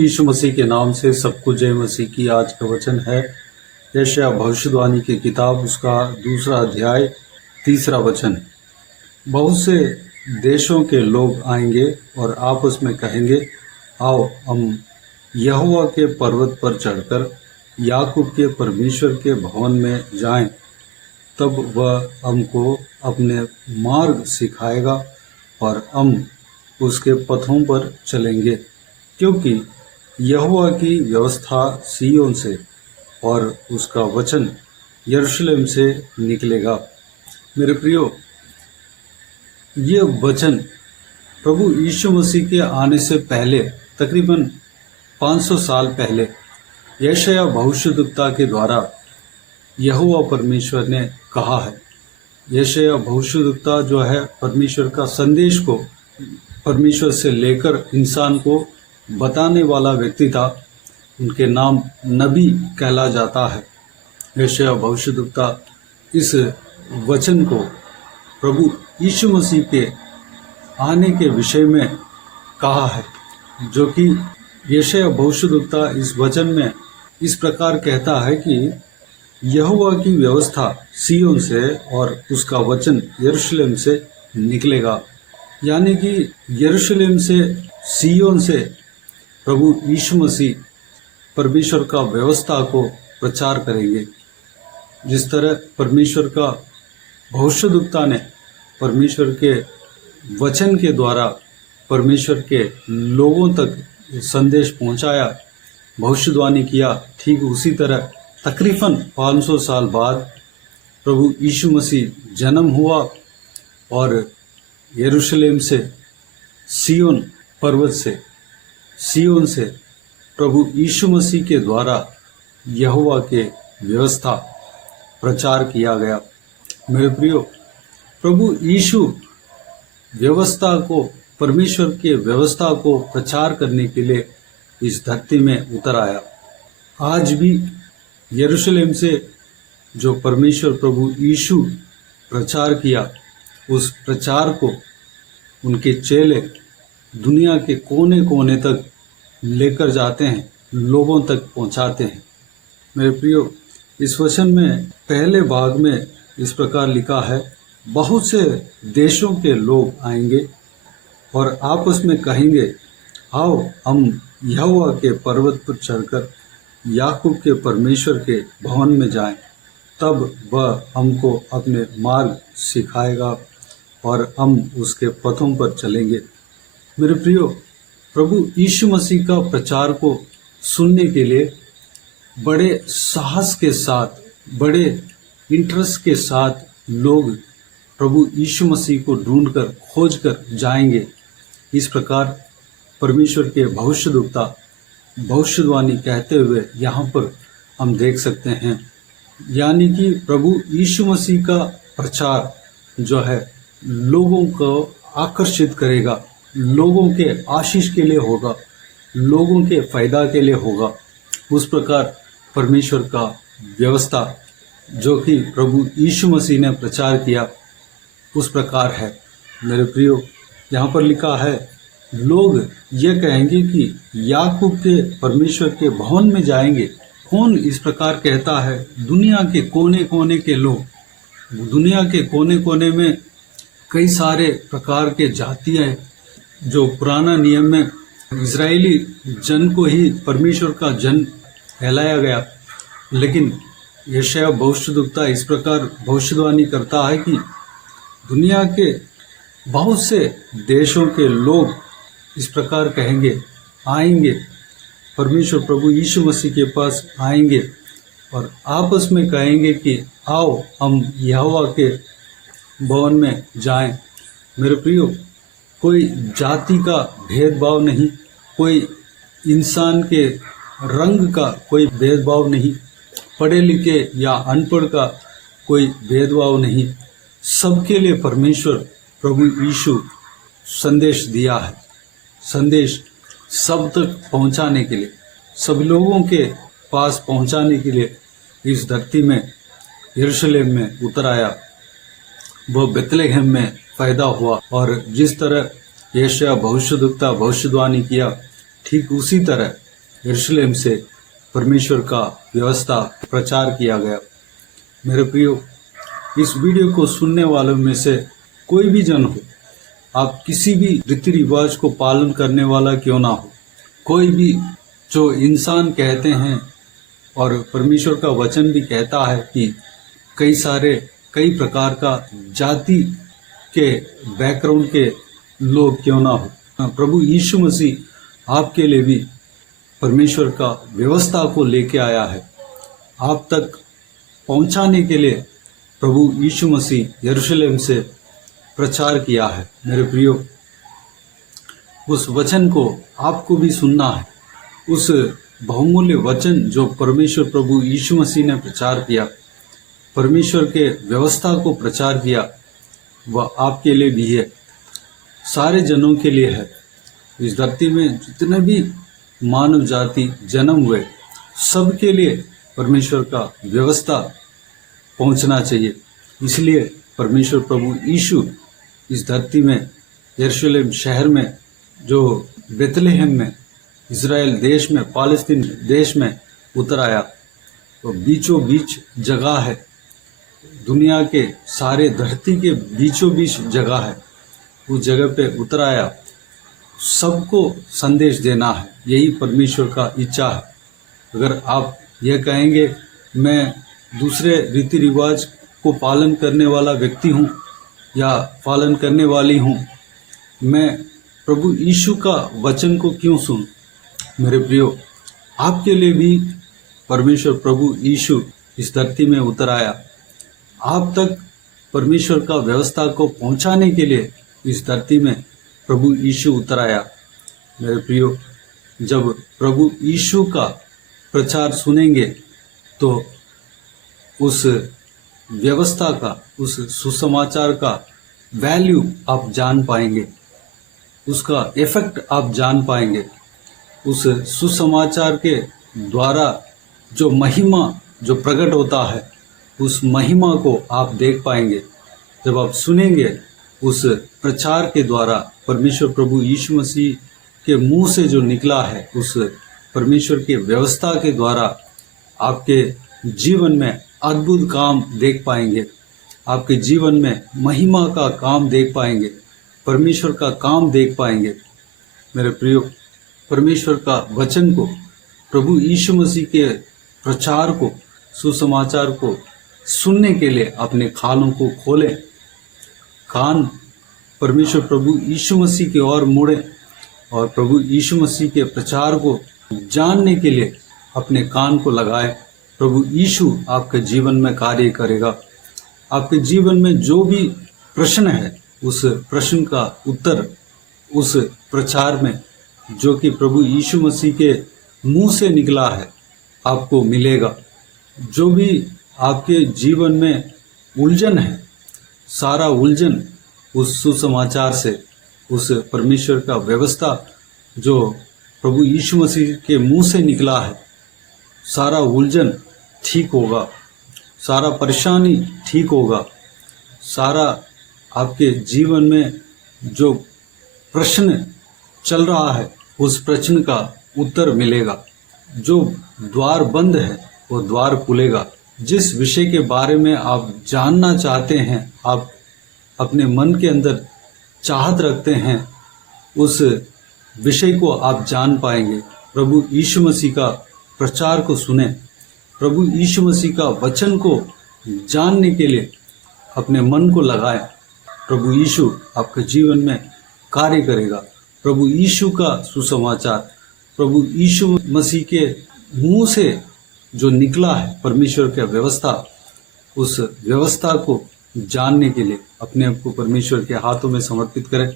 यीशु मसीह के नाम से सबको जय मसीह की। आज का वचन है यशायाह भविष्यवाणी की किताब, उसका 2 अध्याय 3 वचन। बहुत से देशों के लोग आएंगे और आपस में कहेंगे, आओ हम यहोवा के पर्वत पर चढ़कर याकूब के परमेश्वर के भवन में जाएं, तब वह हमको अपने मार्ग सिखाएगा और हम उसके पथों पर चलेंगे। क्योंकि यहोवा की व्यवस्था सिय्योन से और उसका वचन यरूशलेम से निकलेगा। मेरे प्रियो, ये वचन प्रभु यीशु मसीह के आने से पहले तकरीबन 500 साल पहले यशायाह भविष्यद्वक्ता के द्वारा यहोवा परमेश्वर ने कहा है। यशायाह भविष्यद्वक्ता जो है परमेश्वर का संदेश को परमेश्वर से लेकर इंसान को बताने वाला व्यक्ति था। उनके नाम नबी कहला जाता है। यशायाह भविष्यद्वक्ता इस वचन को प्रभु यीशु मसीह के आने के विषय में कहा है, जो कि यशायाह भविष्यद्वक्ता इस वचन में इस प्रकार कहता है कि यहोवा की व्यवस्था सिय्योन से और उसका वचन यरूशलेम से निकलेगा। यानी कि यरूशलेम से, सिय्योन से प्रभु यीशु मसीह परमेश्वर का व्यवस्था को प्रचार करेंगे। जिस तरह परमेश्वर का भविष्यद्वक्ता ने परमेश्वर के वचन के द्वारा परमेश्वर के लोगों तक संदेश पहुंचाया, भविष्यवाणी किया, ठीक उसी तरह तकरीबन 500 साल बाद प्रभु यीशु मसीह जन्म हुआ और यरूशलेम से, सिय्योन पर्वत से, सिय्योन से प्रभु यीशु मसीह के द्वारा यहोवा के व्यवस्था प्रचार किया गया। मेरे प्रियो, प्रभु यीशु व्यवस्था को, परमेश्वर के व्यवस्था को प्रचार करने के लिए इस धरती में उतर आया। आज भी यरूशलेम से जो परमेश्वर प्रभु यीशु प्रचार किया, उस प्रचार को उनके चेले दुनिया के कोने कोने तक लेकर जाते हैं, लोगों तक पहुंचाते हैं। मेरे प्रियो, इस वचन में पहले भाग में इस प्रकार लिखा है, बहुत से देशों के लोग आएंगे और आपस में कहेंगे, आओ हम यहोवा के पर्वत पर चढ़कर याकूब के परमेश्वर के भवन में जाएं, तब वह हमको अपने मार्ग सिखाएगा और हम उसके पथों पर चलेंगे। मेरे प्रियो, प्रभु यीशु मसीह का प्रचार को सुनने के लिए बड़े साहस के साथ, बड़े इंटरेस्ट के साथ लोग प्रभु यीशु मसीह को ढूंढकर, खोजकर जाएंगे। इस प्रकार परमेश्वर के भविष्यद्वक्ता भविष्यवाणी कहते हुए यहाँ पर हम देख सकते हैं। यानी कि प्रभु यीशु मसीह का प्रचार जो है लोगों को आकर्षित करेगा, लोगों के आशीष के लिए होगा, लोगों के फायदा के लिए होगा। उस प्रकार परमेश्वर का व्यवस्था जो कि प्रभु यीशु मसीह ने प्रचार किया, उस प्रकार है। मेरे प्रियो, यहाँ पर लिखा है, लोग ये कहेंगे कि याकूब के परमेश्वर के भवन में जाएंगे। कौन इस प्रकार कहता है? दुनिया के कोने कोने के लोग। दुनिया के कोने कोने में कई सारे प्रकार के जातियां, जो पुराना नियम में इजरायली जन को ही परमेश्वर का जन कहलाया गया, लेकिन यशायाह भविष्यद्वक्ता इस प्रकार भविष्यवाणी करता है कि दुनिया के बहुत से देशों के लोग इस प्रकार कहेंगे, आएंगे, परमेश्वर प्रभु यीशु मसीह के पास आएंगे और आपस में कहेंगे कि आओ हम यहोवा के भवन में जाएं। मेरे प्रियो, कोई जाति का भेदभाव नहीं, कोई इंसान के रंग का कोई भेदभाव नहीं, पढ़े लिखे या अनपढ़ का कोई भेदभाव नहीं। सबके लिए परमेश्वर प्रभु यीशु संदेश दिया है। संदेश सब तक पहुंचाने के लिए, सब लोगों के पास पहुंचाने के लिए इस धरती में, यरूशलेम में उतर आया। वह बेतलेहम में पैदा हुआ और जिस तरह यशायाह भविष्यद्वक्ता भविष्यवाणी किया, ठीक उसी तरह यरूशलेम से परमेश्वर का व्यवस्था प्रचार किया गया। मेरे प्रियो, इस वीडियो को सुनने वालों में से कोई भी जन हो, आप किसी भी रीति रिवाज को पालन करने वाला क्यों ना हो, कोई भी जो इंसान कहते हैं और परमेश्वर का वचन भी कहता है कि कई प्रकार का जाति के बैकग्राउंड के लोग क्यों ना हो, प्रभु यीशु मसीह आपके लिए भी परमेश्वर का व्यवस्था को लेके आया है। आप तक पहुंचाने के लिए प्रभु यीशु मसीह यरूशलेम से प्रचार किया है। मेरे प्रियो, उस वचन को आपको भी सुनना है। उस बहुमूल्य वचन जो परमेश्वर प्रभु यीशु मसीह ने प्रचार किया, परमेश्वर के व्यवस्था को प्रचार किया, वह आपके लिए भी है, सारे जनों के लिए है। इस धरती में जितने भी मानव जाति जन्म हुए, सबके लिए परमेश्वर का व्यवस्था पहुंचना चाहिए। इसलिए परमेश्वर प्रभु यीशु इस धरती में, यरूशलेम शहर में, जो बेथलेहम में, इज़राइल देश में, पालस्तीन देश में उतर आया। तो बीचों बीच जगह है, दुनिया के सारे धरती के बीचों बीच जगह है, उस जगह पे उतर आया। सबको संदेश देना है, यही परमेश्वर का इच्छा है। अगर आप यह कहेंगे मैं दूसरे रीति रिवाज को पालन करने वाला व्यक्ति हूँ या पालन करने वाली हूँ, मैं प्रभु यीशु का वचन को क्यों सुन। मेरे प्रियो, आपके लिए भी परमेश्वर प्रभु यीशु इस धरती में उतर आया। आप तक परमेश्वर का व्यवस्था को पहुंचाने के लिए इस धरती में प्रभु यीशु उतर आया। मेरे प्रियो, जब प्रभु यीशु का प्रचार सुनेंगे तो उस व्यवस्था का, उस सुसमाचार का वैल्यू आप जान पाएंगे, उसका इफेक्ट आप जान पाएंगे। उस सुसमाचार के द्वारा जो महिमा जो प्रकट होता है, उस महिमा को आप देख पाएंगे। जब आप सुनेंगे उस प्रचार के द्वारा, परमेश्वर प्रभु यीशु मसीह के मुंह से जो निकला है, उस परमेश्वर के व्यवस्था के द्वारा आपके जीवन में अद्भुत काम देख पाएंगे, आपके जीवन में महिमा का काम देख पाएंगे, परमेश्वर का काम देख पाएंगे। मेरे प्रियो, परमेश्वर का वचन को, प्रभु यीशु मसीह के प्रचार को, सुसमाचार को सुनने के लिए अपने कानों को खोलें। कान परमेश्वर प्रभु यीशु मसीह की ओर मुड़े और प्रभु यीशु मसीह के प्रचार को जानने के लिए अपने कान को लगाए। प्रभु यीशु आपके जीवन में कार्य करेगा। आपके जीवन में जो भी प्रश्न है, उस प्रश्न का उत्तर उस प्रचार में, जो कि प्रभु यीशु मसीह के मुंह से निकला है, आपको मिलेगा। जो भी आपके जीवन में उलझन है, सारा उलझन उस सुसमाचार से, उस परमेश्वर का व्यवस्था जो प्रभु यीशु मसीह के मुंह से निकला है, सारा उलझन ठीक होगा, सारा परेशानी ठीक होगा, सारा आपके जीवन में जो प्रश्न चल रहा है, उस प्रश्न का उत्तर मिलेगा। जो द्वार बंद है, वो द्वार खुलेगा। जिस विषय के बारे में आप जानना चाहते हैं, आप अपने मन के अंदर चाहत रखते हैं, उस विषय को आप जान पाएंगे। प्रभु यीशु मसीह का प्रचार को सुने, प्रभु यीशु मसीह का वचन को जानने के लिए अपने मन को लगाएं। प्रभु यीशु आपके जीवन में कार्य करेगा। प्रभु यीशु का सुसमाचार, प्रभु यीशु मसीह के मुंह से जो निकला है परमेश्वर की व्यवस्था, उस व्यवस्था को जानने के लिए अपने आप को परमेश्वर के हाथों में समर्पित करें।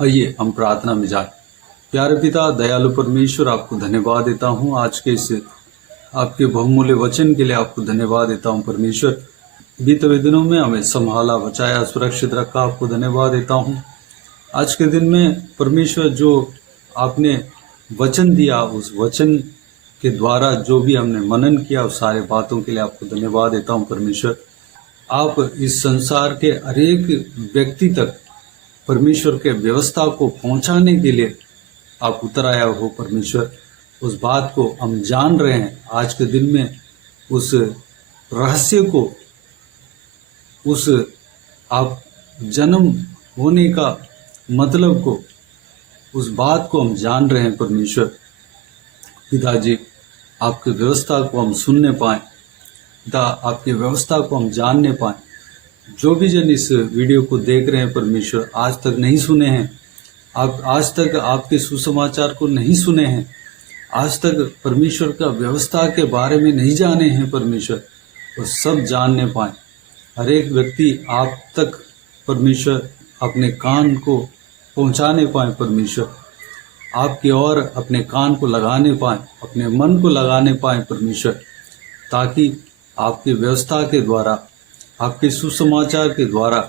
आइए हम प्रार्थना में जाएं। प्यारे पिता, दयालु परमेश्वर, आपको धन्यवाद देता हूँ आज के इस आपके बहुमूल्य वचन के लिए। आपको धन्यवाद देता हूँ परमेश्वर, बीते हुए दिनों में हमें संभाला, बचाया, सुरक्षित रखा। आपको धन्यवाद देता हूँ आज के दिन में परमेश्वर, जो आपने वचन दिया, उस वचन के द्वारा जो भी हमने मनन किया, उस सारे बातों के लिए आपको धन्यवाद देता हूँ परमेश्वर। आप इस संसार के हर एक व्यक्ति तक परमेश्वर के व्यवस्था को पहुंचाने के लिए आप उतर आया हो परमेश्वर। उस बात को हम जान रहे हैं आज के दिन में, उस रहस्य को, उस आप जन्म होने का मतलब को, उस बात को हम जान रहे हैं। परमेश्वर पिताजी, आपकी व्यवस्था को हम सुनने पाएं, पिता आपकी व्यवस्था को हम जानने पाएं। जो भी जन इस वीडियो को देख रहे हैं परमेश्वर, आज तक नहीं सुने हैं, आप आज तक आपके सुसमाचार को नहीं सुने हैं, आज तक परमेश्वर का व्यवस्था के बारे में नहीं जाने हैं परमेश्वर, वो सब जानने पाए। हर एक व्यक्ति आप तक परमेश्वर अपने कान को पहुंचाने पाए परमेश्वर, आपकी ओर अपने कान को लगाने पाए, अपने मन को लगाने पाए परमेश्वर, ताकि आपकी व्यवस्था के द्वारा, आपके सुसमाचार के द्वारा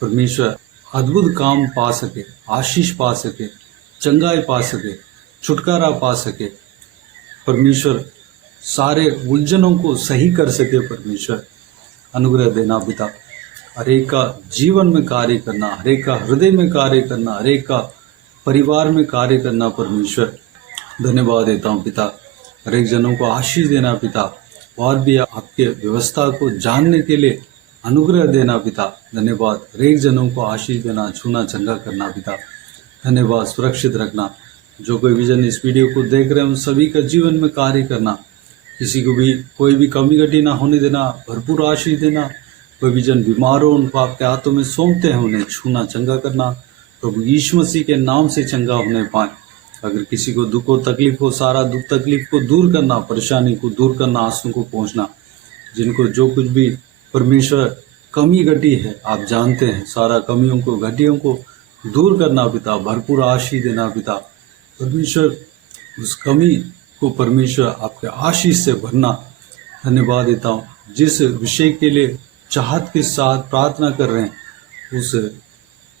परमेश्वर अद्भुत काम पा सके, आशीष पा सके, चंगाई पा सके, छुटकारा पा सके परमेश्वर, सारे उलझनों को सही कर सके परमेश्वर। अनुग्रह देना पिता, हरेक का जीवन में कार्य करना, हरेक का हृदय में कार्य करना, हरेक का परिवार में कार्य करना परमेश्वर। धन्यवाद देता हूँ पिता, हरेक जनों को आशीष देना पिता, और भी आपके व्यवस्था को जानने के लिए अनुग्रह देना पिता। धन्यवाद, हरेक जनों को आशीष देना, छूना चंगा करना पिता। धन्यवाद, सुरक्षित रखना। जो कोई भी जन इस वीडियो को देख रहे हैं उन सभी का जीवन में कार्य करना, किसी को भी कोई भी कमी घटी ना होने देना, भरपूर आशीष देना। कोई भी जन बीमार हो उनको आपके हाथों में सौंपते हैं, उन्हें छूना चंगा करना, प्रभु यीशु मसीह के नाम से चंगा होने पाए। अगर किसी को दुख हो, तकलीफ हो, सारा दुख तकलीफ को दूर करना, परेशानी को दूर करना, आंसू को पहुंचना। जिनको जो कुछ भी परमेश्वर कमी घटी है आप जानते हैं, सारा कमियों को, घटियों को दूर करना पिता, भरपूर आशीष देना पिता। परमेश्वर उस कमी को परमेश्वर आपके आशीष से भरना। धन्यवाद देता हूँ, जिस विषय के लिए चाहत के साथ प्रार्थना कर रहे हैं उस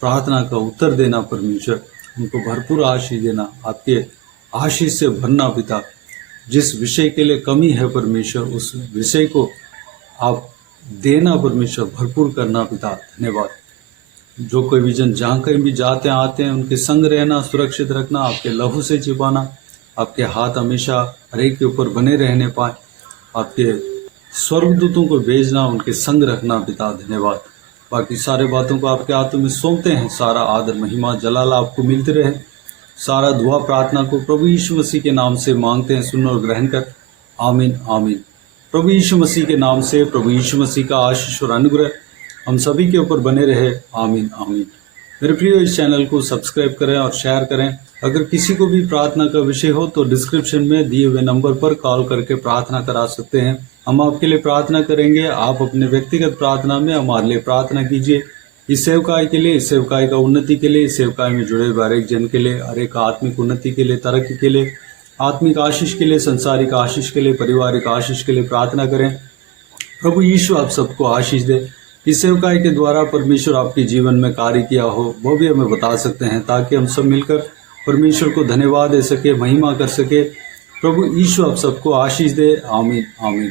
प्रार्थना का उत्तर देना परमेश्वर, उनको भरपूर आशीष देना, आपके आशीष से भरना पिता। जिस विषय के लिए कमी है परमेश्वर उस विषय को आप देना परमेश्वर, भरपूर करना पिता। धन्यवाद। जो कोई भी जन जहाँ कहीं भी जाते हैं आते हैं उनके संग रहना, सुरक्षित रखना, आपके लहू से छिपाना, आपके हाथ हमेशा हरेक के ऊपर बने रहने पाए, आपके स्वर्गदूतों को भेजना, उनके संग रखना पिता। धन्यवाद। बाकी सारे बातों को आपके हाथों में सौंपते हैं, सारा आदर महिमा जलाल आपको मिलते रहे। सारा दुआ प्रार्थना को प्रभु यीशु मसीह के नाम से मांगते हैं, सुन और ग्रहण कर। आमीन आमीन। प्रभु यीशु मसीह के नाम से प्रभु यीशु मसीह का आशीष और अनुग्रह हम सभी के ऊपर बने रहे। आमीन आमीन। मेरे प्रिय, इस चैनल को सब्सक्राइब करें और शेयर करें। अगर किसी को भी प्रार्थना का विषय हो तो डिस्क्रिप्शन में दिए हुए नंबर पर कॉल करके प्रार्थना करा सकते हैं। हम आपके लिए प्रार्थना करेंगे। आप अपने व्यक्तिगत प्रार्थना में हमारे लिए प्रार्थना कीजिए। इस सेवकाई के लिए, इस सेवकाई का उन्नति के लिए, इस सेवकाई में जुड़े हुए हर एक जन के लिए, हर एक आत्मिक उन्नति के लिए, तरक्की के लिए, आत्मिक आशीष के लिए, संसारिक आशीष के लिए, पारिवारिक आशीष के लिए प्रार्थना करें। प्रभु यीशु आप सबको आशीष दे। इस सेवकाई के द्वारा परमेश्वर आपके जीवन में कार्य किया हो वो भी हमें बता सकते हैं, ताकि हम सब मिलकर परमेश्वर को धन्यवाद दे सके, महिमा कर सके। प्रभु यीशु आप सबको आशीष दे। आमीन आमीन।